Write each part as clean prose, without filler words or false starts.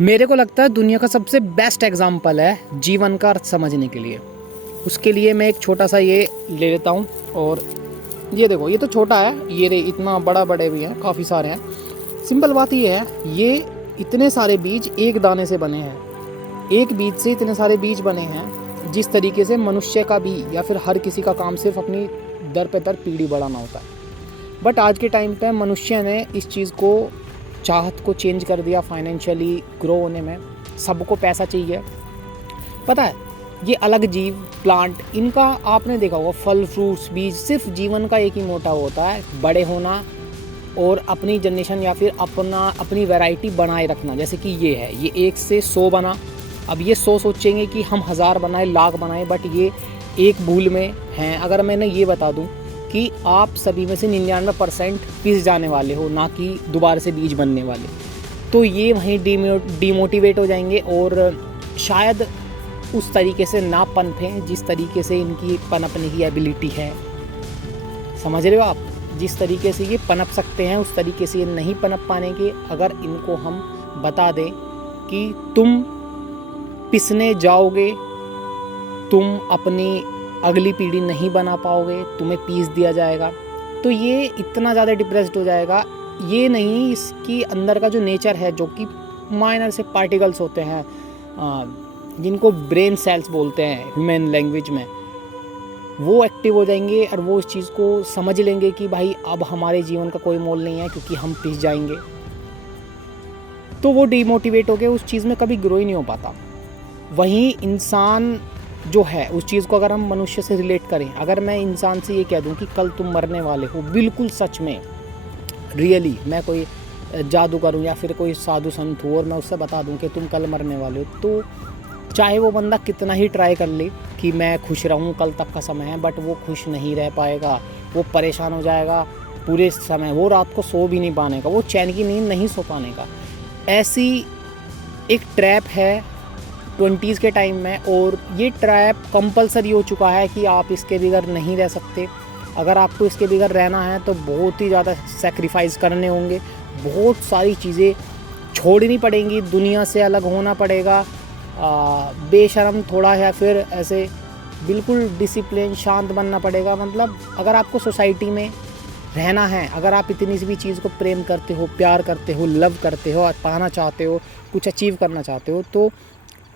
मेरे को लगता है दुनिया का सबसे बेस्ट एग्जाम्पल है जीवन का अर्थ समझने के लिए। उसके लिए मैं एक छोटा सा ये ले लेता हूँ और ये देखो, ये तो छोटा है, ये रे इतना बड़ा बड़े भी हैं, काफ़ी सारे हैं। सिंपल बात ये है, ये इतने सारे बीज एक दाने से बने हैं, एक बीज से इतने सारे बीज बने हैं। जिस तरीके से मनुष्य का भी या फिर हर किसी का काम सिर्फ अपनी दर पे दर पीढ़ी बढ़ाना होता है, बट आज के टाइम पे मनुष्य ने इस चीज़ को, चाहत को चेंज कर दिया। फाइनेंशियली ग्रो होने में सबको पैसा चाहिए। पता है, ये अलग जीव, प्लांट, इनका आपने देखा होगा, फल फ्रूट्स बीज, सिर्फ जीवन का एक ही मोटा होता है, बड़े होना और अपनी जनरेशन या फिर अपनी वैरायटी बनाए रखना। जैसे कि ये है, ये 1 से 100 बना। अब ये 100 सोचेंगे कि हम 1000 बनाए, लाख बनाए, बट ये एक भूल में हैं। अगर मैंने ये बता दूं कि आप सभी में से 99% पिस जाने वाले हो, ना कि दोबारा से बीज बनने वाले, तो ये वहीं डीमोटिवेट हो जाएंगे और शायद उस तरीके से ना पनपें जिस तरीके से इनकी पनपने की एबिलिटी है। समझ रहे हो आप? जिस तरीके से ये पनप सकते हैं उस तरीके से ये नहीं पनप पाने के। अगर इनको हम बता दें कि तुम पिसने जाओगे, तुम अपनी अगली पीढ़ी नहीं बना पाओगे, तुम्हें पीस दिया जाएगा, तो ये इतना ज़्यादा डिप्रेस्ड हो जाएगा। ये नहीं, इसकी अंदर का जो नेचर है, जो कि माइनर से पार्टिकल्स होते हैं, जिनको ब्रेन सेल्स बोलते हैं ह्यूमन लैंग्वेज में, वो एक्टिव हो जाएंगे और वो इस चीज़ को समझ लेंगे कि भाई अब हमारे जीवन का कोई मोल नहीं है, क्योंकि हम पिस जाएंगे। तो वो डिमोटिवेट हो गए, उस चीज़ में कभी ग्रो ही नहीं हो पाता। वहीं इंसान जो है, उस चीज़ को अगर हम मनुष्य से रिलेट करें, अगर मैं इंसान से ये कह दूं कि कल तुम मरने वाले हो, बिल्कुल सच में, रियली, मैं कोई जादूगर हूँ या फिर कोई साधु संत हूँ और मैं उससे बता दूं कि तुम कल मरने वाले हो, तो चाहे वो बंदा कितना ही ट्राई कर ले कि मैं खुश रहूँ, कल तक का समय है, बट वो खुश नहीं रह पाएगा। वो परेशान हो जाएगा पूरे समय, वो रात को सो भी नहीं पाने का, वो चैन की नींद नहीं सो पाने का। ऐसी एक ट्रैप है 20s के टाइम में, और ये ट्रैप कंपलसरी हो चुका है कि आप इसके बगैर नहीं रह सकते। अगर आपको इसके बगैर रहना है तो बहुत ही ज़्यादा सेक्रीफाइस करने होंगे, बहुत सारी चीज़ें छोड़नी पड़ेंगी, दुनिया से अलग होना पड़ेगा, बेशर्म थोड़ा या फिर ऐसे बिल्कुल डिसिप्लिन, शांत बनना पड़ेगा। मतलब अगर आपको सोसाइटी में रहना है, अगर आप इतनी सी भी चीज़ को प्रेम करते हो, प्यार करते हो, लव करते हो और पाना चाहते हो, कुछ अचीव करना चाहते हो, तो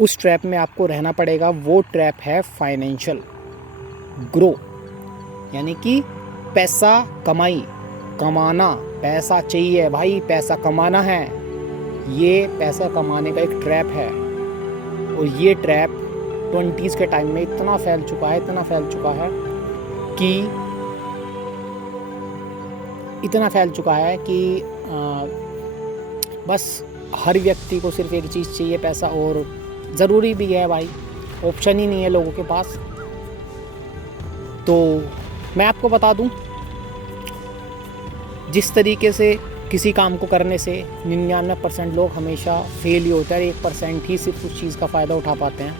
उस ट्रैप में आपको रहना पड़ेगा। वो ट्रैप है फाइनेंशियल ग्रो, यानी कि पैसा कमाना, पैसा चाहिए भाई, पैसा कमाना है। ये पैसा कमाने का एक ट्रैप है, और ये ट्रैप 20s के टाइम में इतना फैल चुका है, इतना फैल चुका है कि बस हर व्यक्ति को सिर्फ एक चीज़ चाहिए, पैसा, और ज़रूरी भी है भाई, ऑप्शन ही नहीं है लोगों के पास। तो मैं आपको बता दूं, जिस तरीके से किसी काम को करने से 99% लोग हमेशा फेल ही होते हैं, 1% ही सिर्फ उस चीज़ का फ़ायदा उठा पाते हैं।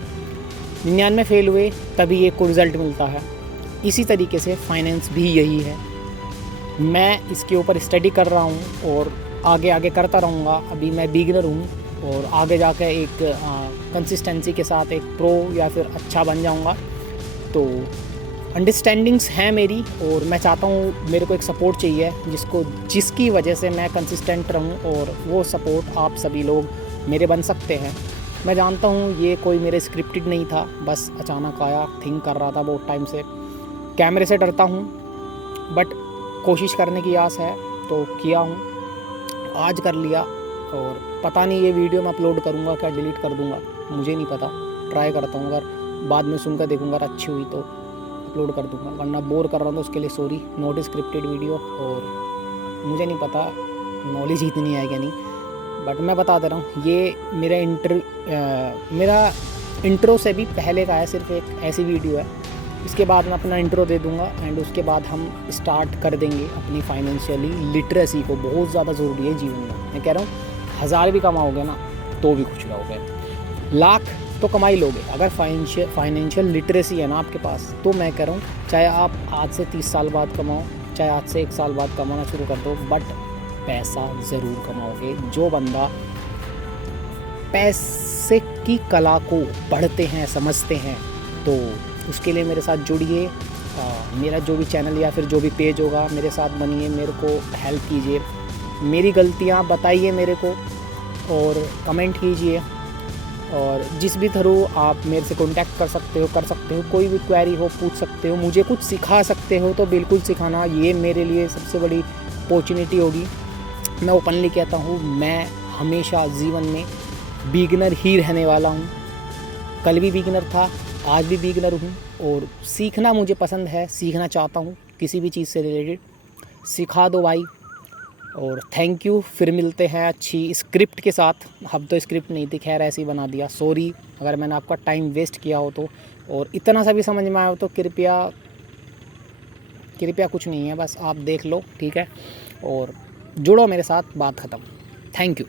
99 फेल हुए तभी एक को रिज़ल्ट मिलता है। इसी तरीके से फाइनेंस भी यही है। मैं इसके ऊपर स्टडी कर रहा हूँ और आगे करता रहूँगा। अभी मैं बिगिनर हूँ और आगे जाकर एक कंसिस्टेंसी के साथ एक प्रो या फिर अच्छा बन जाऊँगा। तो अंडरस्टैंडिंग्स हैं मेरी, और मैं चाहता हूँ, मेरे को एक सपोर्ट चाहिए जिसकी वजह से मैं कंसिस्टेंट रहूँ, और वो सपोर्ट आप सभी लोग मेरे बन सकते हैं। मैं जानता हूँ ये कोई मेरे स्क्रिप्टेड नहीं था, बस अचानक आया, थिंक कर रहा था बहुत टाइम से। कैमरे से डरता हूँ, बट कोशिश करने की आस है, तो किया हूँ, आज कर लिया। और पता नहीं ये वीडियो मैं अपलोड करूँगा क्या डिलीट कर दूँगा, मुझे नहीं पता, ट्राई करता हूँ। अगर बाद में सुनकर देखूँगा अच्छी हुई तो अपलोड कर दूँगा, वरना बोर कर रहा हूँ तो उसके लिए सॉरी। नॉट स्क्रिप्टेड वीडियो, और मुझे नहीं पता नॉलेज इतनी है क्या नहीं, बट मैं बता दे रहा हूँ, ये मेरा इंट्रो से भी पहले का है, सिर्फ एक ऐसी वीडियो है। इसके बाद मैं अपना इंट्रो दे दूँगा, एंड उसके बाद हम स्टार्ट कर देंगे अपनी फाइनेंशियली लिटरेसी को। बहुत ज़्यादा ज़रूरी है जीवन में। मैं कह रहा हूँ 1000 भी कमाओगे ना तो भी खुश रहोगे, लाख तो कमा ही लोगे। अगर फाइनेंशियल लिटरेसी है ना आपके पास, तो मैं कह रहा हूँ चाहे आप आज से 30 साल बाद कमाओ, चाहे आज से 1 साल बाद कमाना शुरू कर दो, बट पैसा ज़रूर कमाओगे। जो बंदा पैसे की कला को पढ़ते हैं, समझते हैं, तो उसके लिए मेरे साथ जुड़िए। मेरा जो भी चैनल या फिर जो भी पेज होगा मेरे साथ बनिए, मेरे को हेल्प कीजिए, मेरी गलतियाँ बताइए मेरे को और कमेंट कीजिए। और जिस भी थ्रू आप मेरे से कांटेक्ट कर सकते हो, कोई भी क्वेरी हो पूछ सकते हो, मुझे कुछ सिखा सकते हो तो बिल्कुल सिखाना, ये मेरे लिए सबसे बड़ी अपॉर्चुनिटी होगी। मैं ओपनली कहता हूँ, मैं हमेशा जीवन में बिगिनर ही रहने वाला हूँ। कल भी बिगिनर था, आज भी बिगिनर हूँ, और सीखना मुझे पसंद है, सीखना चाहता हूँ किसी भी चीज़ से रिलेटेड। सिखा दो भाई। और थैंक यू, फिर मिलते हैं अच्छी स्क्रिप्ट के साथ। अब तो स्क्रिप्ट नहीं थी, खैर ऐसे ही बना दिया, सॉरी अगर मैंने आपका टाइम वेस्ट किया हो तो, और इतना सा भी समझ में आया हो तो कृपया कुछ नहीं है, बस आप देख लो, ठीक है, और जुड़ो मेरे साथ, बात ख़त्म। Thank you.